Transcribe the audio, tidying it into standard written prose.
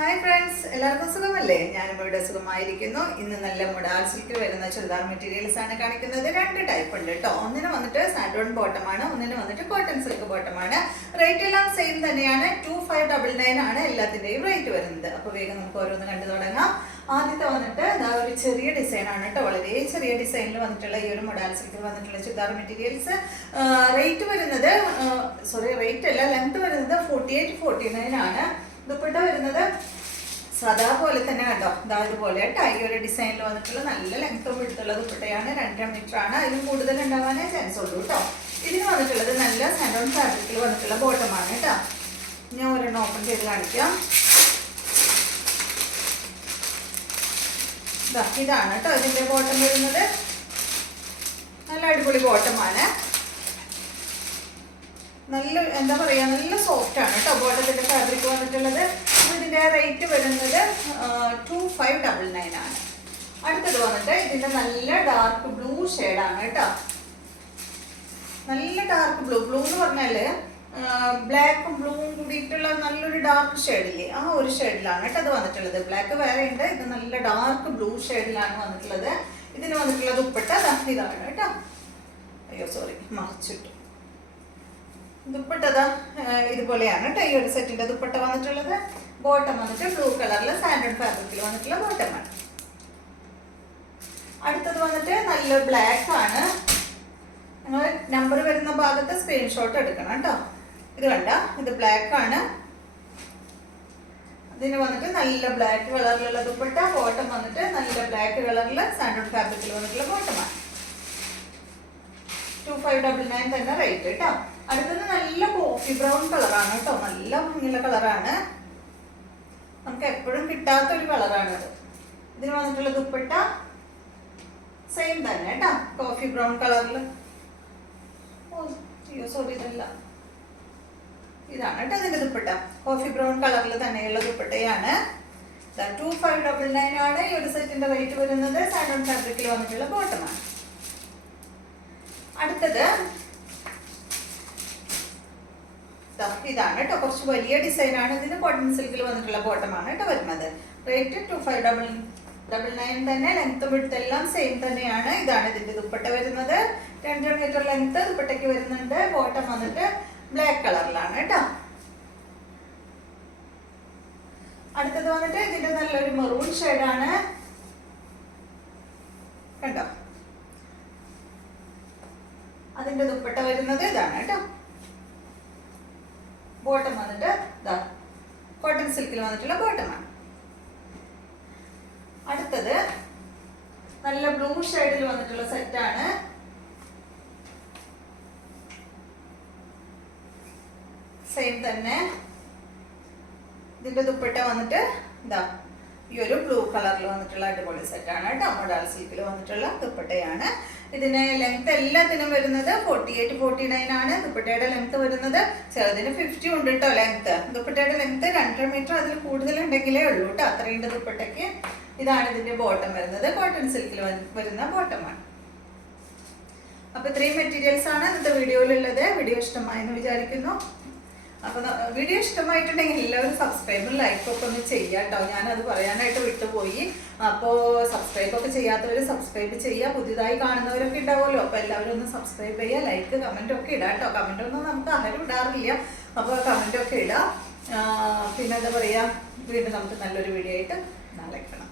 Hi friends, എല്ലാവർക്കും സുഖമല്ലേ? ഞാനും ഇവിടെ സുഖമായിരിക്കുന്നു. ഇന്ന് നല്ല മുഡാൽ സിൽക്കിൽ വരുന്ന ചുരിദാർ മെറ്റീരിയൽസ് ആണ് കാണിക്കുന്നത്. രണ്ട് ടൈപ്പ് ഉണ്ട് കേട്ടോ. ഒന്നിന് വന്നിട്ട് സാൻഡോൺ ബോട്ടമാണ്, ഒന്നിന് വന്നിട്ട് കോട്ടൺ സിൽക്ക് ബോട്ടമാണ്. റേറ്റ് എല്ലാം സെയിം തന്നെയാണ്. 2599 ആണ് എല്ലാത്തിൻ്റെയും റേറ്റ് വരുന്നത്. അപ്പോൾ വേഗം നമുക്ക് ഓരോന്ന് കണ്ടു തുടങ്ങാം. ആദ്യത്തെ വന്നിട്ട് ഒരു ചെറിയ ഡിസൈൻ ആണ് കേട്ടോ. വളരെ ചെറിയ ഡിസൈനിൽ വന്നിട്ടുള്ള ഈ ഒരു മുഡാൽ സിൽക്കിൽ വന്നിട്ടുള്ള ചുരിദാർ മെറ്റീരിയൽസ് റേറ്റ് വരുന്നത് റേറ്റ് അല്ല, ലെങ്ത് വരുന്നത് 48-49 ആണ്. ദുപ്പട്ട വരുന്നത് സാധാ പോലെ തന്നെ കണ്ടോ, ഇതുപോലെ ഈ ഒരു ഡിസൈനിൽ വന്നിട്ടുള്ള നല്ല ലെങ്ത്തും വിടുത്തുള്ള ദുപ്പട്ടയാണ്. 2.5 മീറ്റർ ആണ്. അതിലും കൂടുതൽ ഉണ്ടാവാനേ ചാൻസ് ഉള്ളൂ കേട്ടോ. ഇതിന് വന്നിട്ടുള്ളത് നല്ല സാൻഡോൺ ഫാബ്രിക്കിൽ വന്നിട്ടുള്ള ബോട്ടമാണ് കേട്ടോ. ഞാൻ ഒരെണ്ണം ഓപ്പൺ ചെയ്ത് കാണിക്കാം. ഇതാണ് കേട്ടോ ഇതിന്റെ ബോട്ടം വരുന്നത്. നല്ല അടിപൊളി ബോട്ടമാണ്. നല്ല എന്താ പറയാ, നല്ല സോഫ്റ്റ് ആണ് കേട്ടോ ബോട്ടത്തിന്റെ ഫാബ്രിക് വന്നിട്ടുള്ളത്. ഇതിന്റെ റേറ്റ് വരുന്നത് 2599 ആണ്. അടുത്തത് വന്നിട്ട് ഇതിന്റെ നല്ല ഡാർക്ക് ബ്ലൂ ഷെയ്ഡാണ് കേട്ടോ. നല്ല ഡാർക്ക് ബ്ലൂ എന്ന് പറഞ്ഞാല് ബ്ലാക്കും ബ്ലൂവും കൂടിയിട്ടുള്ള നല്ലൊരു ഡാർക്ക് ഷെയ്ഡില്ലേ, ആ ഒരു ഷെയ്ഡിലാണ് കേട്ടോ അത് വന്നിട്ടുള്ളത്. ബ്ലാക്ക് വേറെ ഉണ്ട്, ഇത് നല്ല ഡാർക്ക് ബ്ലൂ ഷെയ്ഡിലാണ് വന്നിട്ടുള്ളത്. ഇതിന് വന്നിട്ടുള്ള ദുപ്പട്ട ഇതാണ് കേട്ടോ. അയ്യോ സോറി, മറിച്ചിട്ടു. ദുപ്പട്ട ഇതുപോലെയാണ് കേട്ടോ ഈ ഒരു സെറ്റിന്റെ ദുപ്പട്ട വന്നിട്ടുള്ളത്. ബോട്ടം വന്നിട്ട് ബ്ലൂ കളറിൽ സാൻഡോൺ ഫാബ്രിക്കിൽ വന്നിട്ടുള്ള ബോട്ടമാണ്. അടുത്തത് വന്നിട്ട് നല്ല ബ്ലാക്ക് ആണ്. നിങ്ങൾ നമ്പർ വരുന്ന ഭാഗത്ത് സ്ക്രീൻഷോട്ട് എടുക്കണം കേട്ടോ. ഇത് കണ്ട, ഇത് ബ്ലാക്ക് ആണ്. ഇതിന് വന്നിട്ട് നല്ല ബ്ലാക്ക് കളറിലുള്ള ദുപ്പട്ട. ബോട്ടം വന്നിട്ട് നല്ല ബ്ലാക്ക് കളറിൽ സാൻഡോൺ ഫാബ്രിക്കിൽ വന്നിട്ടുള്ള ബോട്ടമാണ്. 2599 തന്നെ റേറ്റ് കേട്ടോ. അടുത്തത് നല്ല കോഫി ബ്രൗൺ കളറാണ് കേട്ടോ. നല്ല ഭംഗിയുള്ള കളറാണ്, നമുക്ക് എപ്പോഴും കിട്ടാത്തൊരു കളറാണത്. ഇതിന് വന്നിട്ടുള്ള ദുപ്പട്ട സെയിം തന്നെ കേട്ടോ, കോഫി ബ്രൗൺ കളറിൽ. സോറി, ഇതാണ് കേട്ടോ ഇതിന്റെ ദുപ്പട്ട. കോഫി ബ്രൗൺ കളറിൽ തന്നെയുള്ള ദുപ്പട്ടയാണ്. 2599 ആണ് ഈ ഒരു സെറ്റിന്റെ റേറ്റ് വരുന്നത്. സാൻഡോൺ ഫാബ്രിക്കിൽ വന്നിട്ടുള്ള ബോട്ടമാണ്. അടുത്തത് ഇതാണ് കേട്ടോ, കുറച്ച് വലിയ ഡിസൈൻ ആണ്. ഇതിന് കോട്ടൺ സിൽക്കിൽ വന്നിട്ടുള്ള ബോട്ടമാണ് കേട്ടോ വരുന്നത്. റേറ്റ് 2599 തന്നെ. ലെങ്ത് വിഡ്ത്ത് എല്ലാം സെയിം തന്നെയാണ്. ഇതാണ് ഇതിന്റെ ദുപ്പട്ട വരുന്നത്. 2 മീറ്റർ ലെങ്ത് ദുപ്പട്ടയ്ക്ക് വരുന്നുണ്ട്. ബോട്ടം വന്നിട്ട് ബ്ലാക്ക് കളറിലാണ് കേട്ടോ. അടുത്തത് വന്നിട്ട് ഇതിന്റെ നല്ലൊരു മെറൂൺ ഷെയ്ഡാണ് കണ്ടോ. അതിന്റെ ദുപ്പട്ട വരുന്നത് ഇതാണ് കേട്ടോ. ബോട്ടം വന്നിട്ട് കോട്ടൺ സിൽക്കിൽ വന്നിട്ടുള്ള ബോട്ടമാണ്. അടുത്തത് നല്ല ബ്ലൂ ഷെയ്ഡിൽ വന്നിട്ടുള്ള സെറ്റാണ്. സെയിം തന്നെ. ഇതിന്റെ ദുപ്പട്ട വന്നിട്ട് ഈ ഒരു ബ്ലൂ കളറിൽ വന്നിട്ടുള്ള അടിപൊളി സെറ്റാണ് കേട്ടോ. മുഡാൽ സിൽക്കിൽ വന്നിട്ടുള്ള ദുപ്പട്ടയാണ്. ഇതിന് ലെങ്ത് എല്ലാത്തിനും വരുന്നത് 48-49 ആണ്. ദുപ്പട്ടയുടെ ലെങ്ത് വരുന്നത് ചിലതിന് 50 ഉണ്ട് കേട്ടോ ലെങ്ത്. ദുപ്പട്ടയുടെ ലെങ്ത് 2.5 മീറ്റർ, അതിൽ കൂടുതൽ ഉണ്ടെങ്കിലേ ഉള്ളൂ കേട്ടോ അത്രയുണ്ട് ദുപ്പട്ടയ്ക്ക്. ഇതാണ് ഇതിന്റെ ബോട്ടം വരുന്നത്. കോട്ടൺ സിൽക്കിൽ വരുന്ന ബോട്ടമാണ്. അപ്പൊ ഇത്രയും മെറ്റീരിയൽസ് ആണ് ഇന്നത്തെ വീഡിയോയിലുള്ളത്. വീഡിയോ ഇഷ്ടമായെന്ന് വിചാരിക്കുന്നു. അപ്പൊ വീഡിയോ ഇഷ്ടമായിട്ടുണ്ടെങ്കിൽ എല്ലാവരും സബ്സ്ക്രൈബും ലൈക്കും ഒക്കെ ഒന്ന് ചെയ്യാം കേട്ടോ. ഞാനത് പറയാനായിട്ട് വിട്ടുപോയി. അപ്പോൾ സബ്സ്ക്രൈബ് ഒക്കെ ചെയ്യാത്തവർ സബ്സ്ക്രൈബ് ചെയ്യുക. പുതിയതായി കാണുന്നവരൊക്കെ ഉണ്ടാവുമല്ലോ, അപ്പോൾ എല്ലാവരും ഒന്ന് സബ്സ്ക്രൈബ് ചെയ്യുക. ലൈക്ക് കമന്റ് ഒക്കെ ഇടാം കേട്ടോ. കമന്റ് ഒന്നും നമുക്ക് ആരും ഇടാറില്ല, അപ്പോൾ കമന്റ് ഒക്കെ ഇടാം. പിന്നെ എന്താ പറയുക, വീണ്ടും നമുക്ക് നല്ലൊരു വീഡിയോ ആയിട്ട് നാളെ കാണാം.